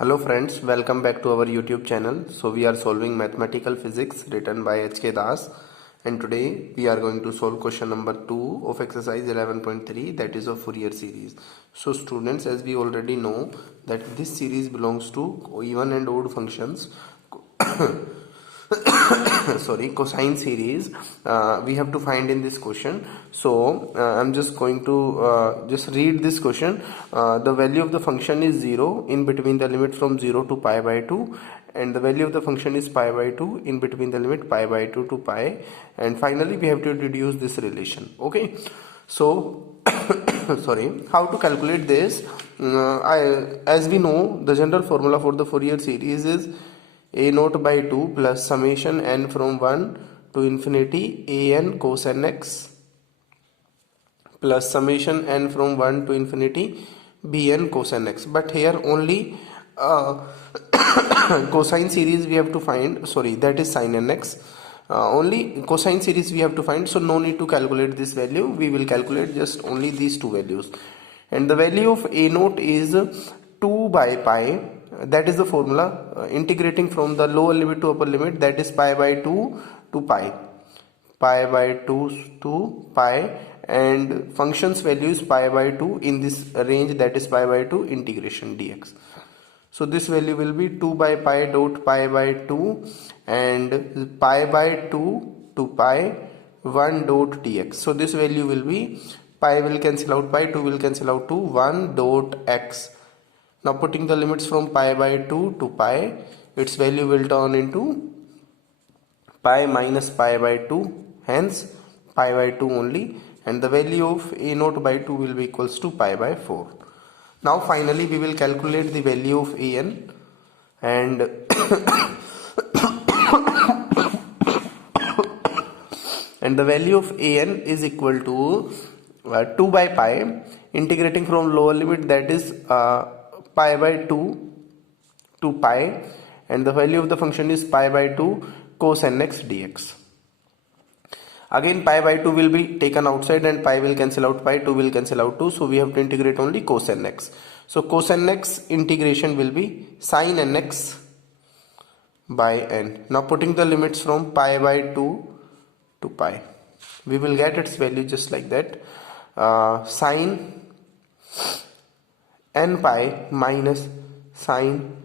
Hello friends, welcome back to our YouTube channel. So we are solving mathematical physics written by H.K. Das, and today we are going to solve question number 2 of exercise 11.3, that is of Fourier series. So students, as we already know that this series belongs to even and odd functions. Sorry, cosine series we have to find in this question. So I'm just going to just read this question. The value of the function is 0 in between the limit from 0 to pi by 2, and the value of the function is pi by 2 in between the limit pi by 2 to pi, and finally we have to deduce this relation. Okay, so sorry, how to calculate this? As we know, the general formula for the Fourier series is a naught by 2 plus summation n from 1 to infinity a n cos n x plus summation n from 1 to infinity b n cos n x. But here only cosine series we have to find, sorry, that is sin n x. Only cosine series we have to find, so no need to calculate this value. We will calculate just only these two values, and the value of a naught is 2 by pi. That is the formula, integrating from the lower limit to upper limit, that is pi by 2 to pi by 2 to pi, and function's value is pi by 2 in this range, that is pi by 2 integration dx. So this value will be 2 by pi dot pi by 2 and pi by 2 to pi 1 dot dx. So this value will be, pi will cancel out pi, 2 will cancel out 2, 1 dot x. Now putting the limits from pi by 2 to pi, its value will turn into pi minus pi by 2, hence pi by 2 only, and the value of a naught by 2 will be equals to pi by 4. Now finally we will calculate the value of an, and and the value of an is equal to 2 by pi, integrating from lower limit, that is pi by 2 to pi, and the value of the function is pi by 2 cos nx dx. Again pi by 2 will be taken outside and pi will cancel out pi, 2 will cancel out 2, so we have to integrate only cos nx. So cos nx integration will be sin nx by n. Now putting the limits from pi by 2 to pi, we will get its value just like that, sin n pi minus sin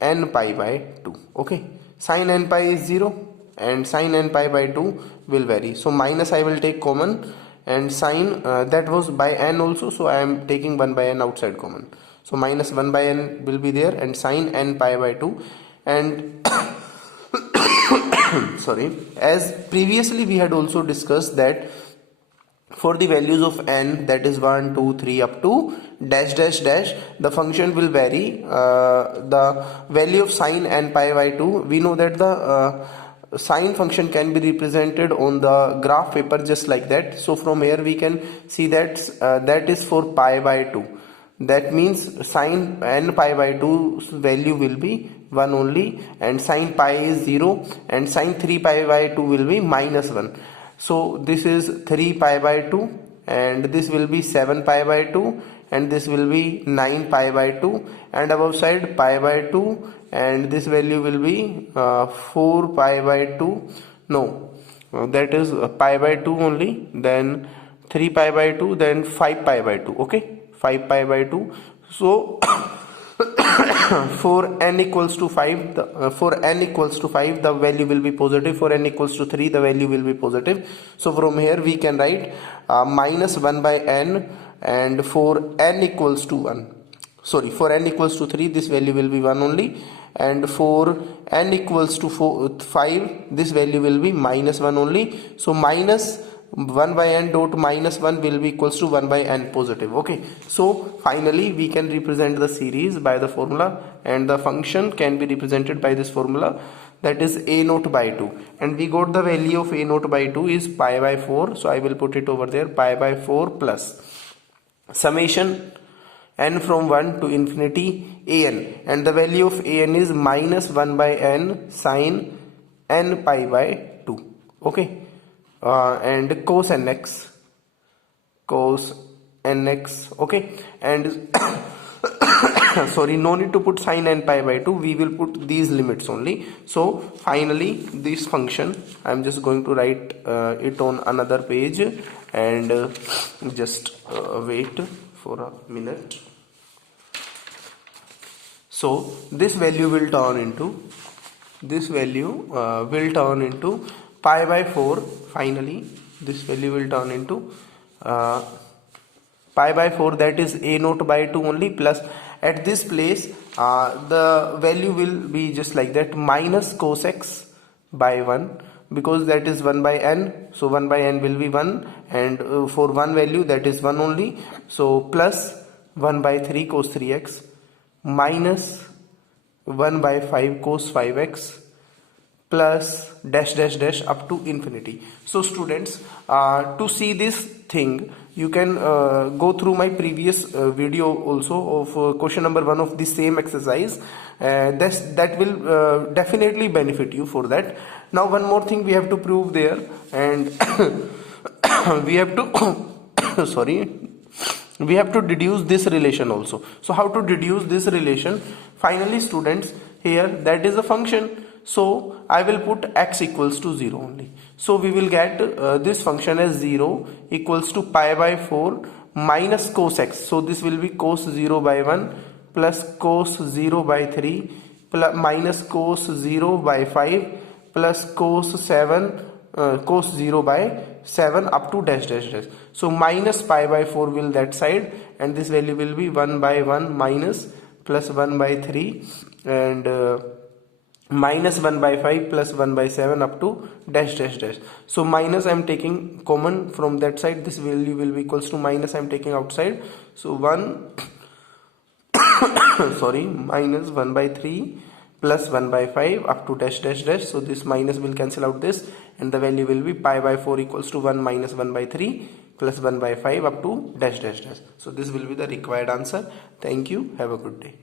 n pi by 2. Okay, sin n pi is 0 and sin n pi by 2 will vary, so minus I will take common, and sin that was by n also, so I am taking 1 by n outside common, so minus 1 by n will be there, and sin n pi by 2. And sorry, as previously we had also discussed that for the values of n, that is 1 2 3 up to dash dash dash, the function will vary. The value of sin n pi by 2, we know that the sine function can be represented on the graph paper just like that. So from here we can see that that is for pi by 2. That means sin n pi by 2's value will be 1 only, and sin pi is 0, and sin 3 pi by 2 will be minus 1. So this is 3 pi by 2, and this will be 7 pi by 2, and this will be 9 pi by 2, and above side pi by 2, and this value will be 4 pi by 2, no, that is pi by 2 only, then 3 pi by 2, then 5 pi by 2, okay, 5 pi by 2. So for n equals to 5, the value will be positive. For n equals to 3, the value will be positive. So from here we can write minus 1 by n, and for n equals to 1, sorry, for n equals to 3, this value will be 1 only, and for n equals to 5, this value will be minus 1 only. So minus 1 by n dot minus 1 will be equals to 1 by n positive. Okay, so finally we can represent the series by the formula, and the function can be represented by this formula, that is a naught by 2, and we got the value of a naught by 2 is pi by 4, so I will put it over there, pi by 4 plus summation n from 1 to infinity an, and the value of an is minus 1 by n sin n pi by 2. Okay, and cos nx, okay, and sorry, no need to put sin n pi by 2, we will put these limits only. So finally this function, I'm just going to write it on another page, and just wait for a minute. So this value will turn into pi by 4. Finally this value will turn into pi by 4, that is a naught by 2 only, plus at this place the value will be just like that, minus cos x by 1, because that is 1 by n, so 1 by n will be 1, and for one value that is 1 only, so plus 1 by 3 cos 3x minus 1 by 5 cos 5x plus dash dash dash up to infinity. So students, to see this thing you can go through my previous video also of question number 1 of the same exercise. That will definitely benefit you for that. Now one more thing we have to prove there, and we have to sorry, we have to deduce this relation also. So how to deduce this relation? Finally students, here that is a function, so I will put x equals to 0 only. So we will get this function as 0 equals to pi by 4 minus cos x. So this will be cos 0 by 1 plus cos 0 by 3 plus minus cos 0 by 5 plus cos 0 by 7 up to dash dash dash. So minus pi by 4 will that side, and this value will be 1 by 1 minus plus 1 by 3 and minus 1 by 5 plus 1 by 7 up to dash dash dash. So minus I am taking common from that side, this value will be equals to minus I am taking outside, so 1 sorry, minus 1 by 3 plus 1 by 5 up to dash dash dash. So this minus will cancel out this, and the value will be pi by 4 equals to 1 minus 1 by 3 plus 1 by 5 up to dash dash dash. So this will be the required answer. Thank you. Have a good day.